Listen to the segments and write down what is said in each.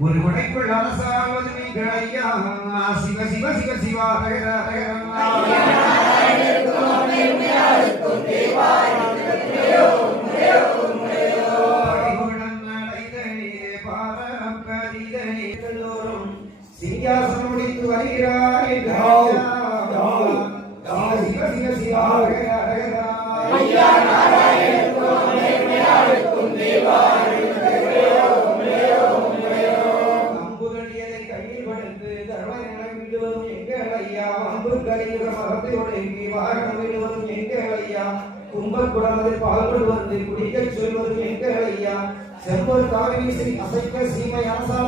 ஒரு குடைக்குள் அரசாவது நீங்களையா சிவ சிவ சிவ சிவா ஹர ஹர சிங்காசனம் முடித்து வருகிறாய் சிவ சிவ சிவா ஹர ஹர அம்புகளியதை கையில் படுத்து தர்மநிலை விடுவதும் எங்கள் ஐயா. அம்பு கலியுக மரத்தை ஒடுங்கி வாகனம் விடுவதும் எங்கள் ஐயா. கும்பக்குடமதில் பால்படு வந்து குடிக்கச் சொல்வதும் எங்கள் ஐயா. செம்பொரு காவிரி அசைக்க சீமை அரசால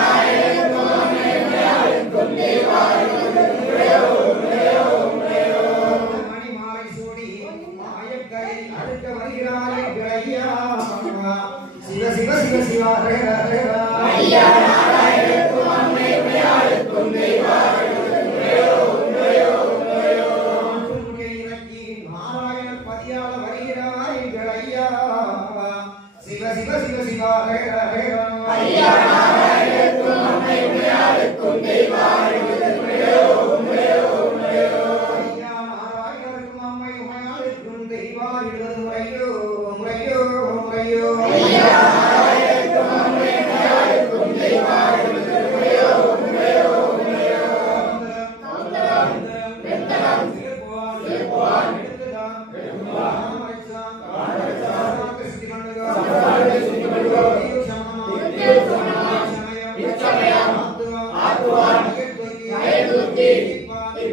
சிவ சிவ சிவ சிவா ஹர ஹர ஆற்றுமுகை இறக்கி பதியால வருகிறாய் ஐயா. சிவ சிவ சிவ சிவா ஐயா அம்மை உமையாளுக்கும் தெய்வாரிடுவது ஐயோ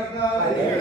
Uh, I hear.